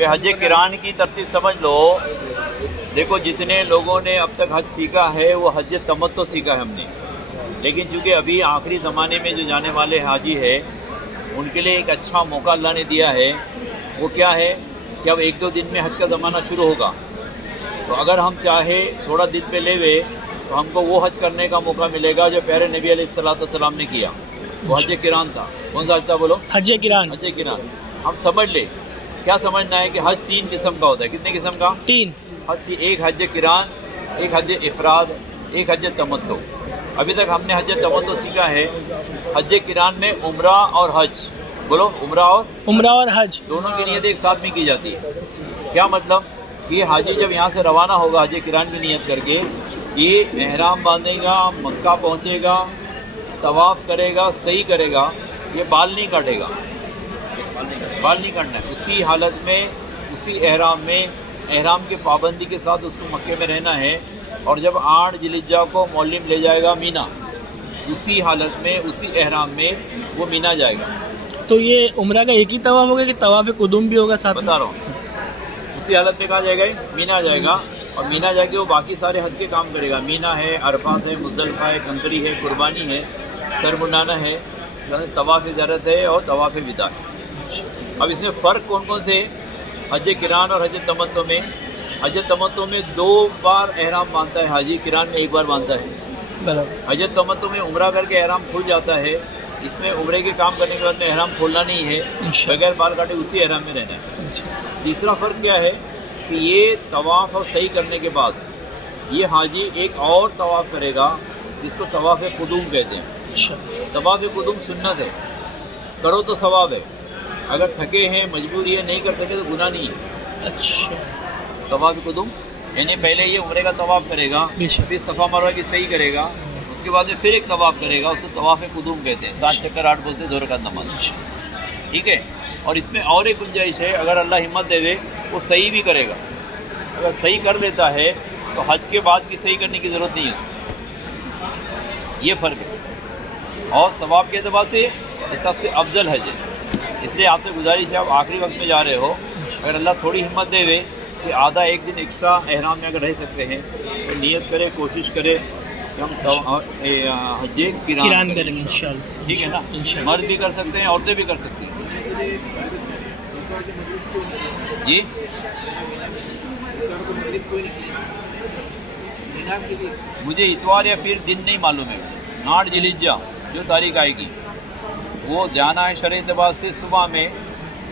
پھر حج کران کی ترتیب سمجھ لو. دیکھو جتنے لوگوں نے اب تک حج سیکھا ہے وہ حج تمتع سیکھا ہے ہم نے، لیکن چونکہ ابھی آخری زمانے میں جو جانے والے حاجی ہے ان کے لیے ایک اچھا موقع اللہ نے دیا ہے. وہ کیا ہے کہ اب 1-2 دن میں حج کا زمانہ شروع ہوگا، تو اگر ہم چاہے تھوڑا دن پہ لے ہوئے تو ہم کو وہ حج کرنے کا موقع ملے گا جو پیارے نبی علیہ السلام نے کیا. وہ حج کران تھا. کون سا حج تھا بولو؟ حج کران. حج کران. ہم سمجھ لے کیا سمجھنا ہے کہ حج 3 قسم کا ہوتا ہے. کتنے قسم کا؟ 3. حج ایک حج کران، ایک حج افراد، ایک حج تمتع. ابھی تک ہم نے حج تمتع سیکھا ہے. حج کران میں عمرہ اور حج، بولو عمرہ اور حج دونوں کی نیت ایک ساتھ میں کی جاتی ہے. کیا مطلب؟ یہ حاجی جب یہاں سے روانہ ہوگا حج کران کی نیت کر کے، یہ احرام باندھے گا، مکہ پہنچے گا، طواف کرے گا، صحیح کرے گا، یہ بال نہیں کاٹے گا، بال نہیں کاٹنا ہے. اسی حالت میں، اسی احرام میں، احرام کے پابندی کے ساتھ اس کو مکے میں رہنا ہے. اور جب 8 ذی الحجہ کو مولم لے جائے گا مینا، اسی حالت میں، اسی احرام میں وہ مینا جائے گا. تو یہ عمرہ کا ایک ہی طواف ہوگا کہ طواف قدوم بھی ہوگا ساتھ؟ بتا رہا ہوں. اسی حالت میں کہا جائے گا مینا جائے گا، اور مینا جا کے وہ باقی سارے حج کے کام کرے گا. مینا ہے، عرفات ہے، مزدلفہ ہے، کنکری ہے، قربانی ہے، سر منڈانا ہے، طواف زیارت ہے اور طواف وداع ہے. اب اس میں فرق کون کون سے؟ حج کران اور حج تمتع میں. حج تمتع میں 2 بار احرام باندھتا ہے حاجی، کران میں 1 بار باندھتا ہے. حج تمتع میں عمرہ کر کے احرام کھل جاتا ہے. اس میں عمرے کے کام کرنے کے بعد میں احرام کھولنا نہیں ہے، بغیر بال کاٹے اسی احرام میں رہنا ہے. تیسرا فرق کیا ہے کہ یہ طواف اور صحیح کرنے کے بعد یہ حاجی ایک اور طواف کرے گا جس کو طواف قدوم کہتے ہیں. طواف قدوم سنت ہے، کرو تو ثواب ہے. اگر تھکے ہیں، مجبوری ہے، نہیں کر سکے تو گناہ نہیں ہے. اچھا. طواف قدوم یعنی پہلے یہ عمرے کا طواف کرے گا، پھر صفا مروہ کی صحیح کرے گا، اس کے بعد میں پھر ایک طواف کرے گا، اس کو طواف قدوم کہتے ہیں. 7 چکر 8 بوسے 2 رکعت نماز. ٹھیک ہے. اور اس میں اور ایک گنجائش ہے، اگر اللہ ہمت دے دے وہ صحیح بھی کرے گا. اگر صحیح کر لیتا ہے تو حج کے بعد کی صحیح کرنے کی ضرورت نہیں ہے اس کو. یہ فرق ہے. اور ثواب کے اعتبار سے یہ سب سے افضل حج ہے. اس لیے آپ سے گزارش ہے، آپ آخری وقت میں جا رہے ہو، اگر اللہ تھوڑی ہمت دے دے کہ آدھا 1 دن ایکسٹرا احرام میں اگر رہ سکتے ہیں تو نیت کرے، کوشش کرے کہ ہم حج کران کریں انشاءاللہ. ٹھیک ہے نا؟ مرد بھی کر سکتے ہیں، عورتیں بھی کر سکتی ہیں. جی مجھے اتوار یا پھر دن نہیں معلوم ہے. 8 ذی الحجہ جو تاریخ آئے گی وہ جانا ہے شرع اعتبار سے صبح میں،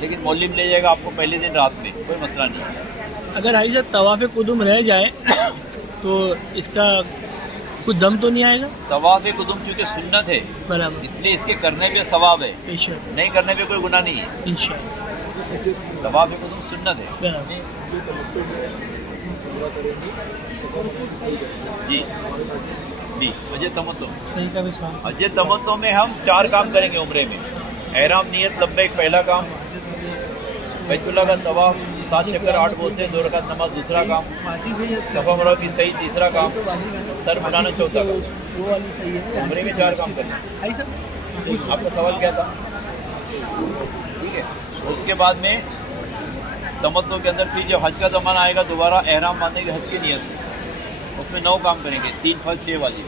لیکن مولم لے جائے گا آپ کو پہلے دن رات میں، کوئی مسئلہ نہیں ہے. اگر حاجی صاحب طواف قدوم رہ جائے تو اس کا کچھ دم تو نہیں آئے گا؟ طواف قدوم چونکہ سنت ہے برابر، اس لیے اس کے کرنے پہ ثواب ہے، نہیں کرنے پہ کوئی گناہ نہیں ہے. انشاءاللہ. طواف قدوم سنت ہے. برابر. جی جی. حج تمتع، صحیح کا بھی سوال. حج تمتع میں ہم 4 کام کریں گے عمرے میں. احرام نیت لبیک پہلا کام، بیت اللہ کا طواف 7 چکر 8 بوسے 2 رکعت نماز دوسرا کام، صفا مروہ کی صحیح تیسرا کام، سر منڈانا چوتھا کام. عمرے میں 4 کام کریں. آپ کا سوال کیا تھا؟ ٹھیک ہے. اس کے بعد میں تمتع کے اندر پھر جب حج کا زمانہ آئے گا دوبارہ احرام باندھیں گے حج کی نیت سے. اس میں 9 کام کریں گے، 3 فرض 6 واجب.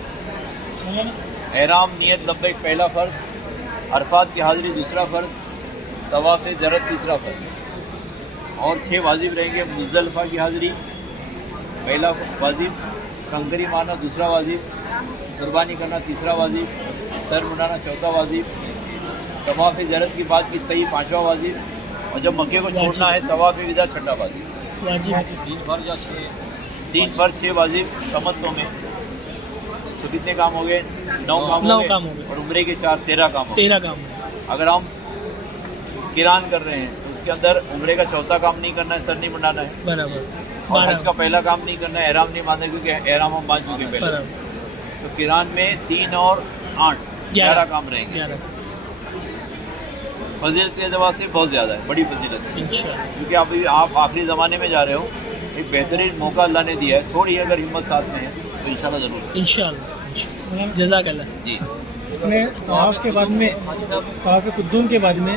احرام نیت لبیک پہلا فرض، عرفات کی حاضری دوسرا فرض، طواف زیارت تیسرا فرض، اور 6 واجب رہیں گے. مزدلفہ کی حاضری پہلا واجب، کنکری مارنا دوسرا واجب، قربانی کرنا تیسرا واجب، سر منڈانا چوتھا واجب، طواف زیارت کی بعد کی صحیح 5واں واجب، اور جب مکے کو چھوڑنا ہے طواف وداع 6واں واجب. 3 فرض 6 واجب تمتع میں. تو کتنے کام ہو گئے؟ 9 کام ہو گئے. اور عمرے کے 4 13 کام ہو گئے. 13 کام. اگر ہم کران کر رہے ہیں تو اس کے اندر عمرے کا چوتھا کام نہیں کرنا ہے، سر نہیں منڈانا ہے. برابر. اور حج کا پہلا کام نہیں کرنا ہے، احرام نہیں باندھنا کیونکہ احرام ہم باندھ چکے پہلے سے. تو کران میں 3 اور 8 11 کام رہیں گے. فضیلت کے اعتبار سے بہت زیادہ ہے، بڑی فضیلت ہے. کیونکہ ابھی آپ آخری زمانے میں جا رہے ہو، ایک بہترین موقع اللہ نے دیا ہے. تھوڑی اگر ہمت ساتھ میں ہے تو انشاءاللہ ضرور. انشاءاللہ. جزاک اللہ. جی. طواف کے بعد میں، طواف قدوم کے بعد میں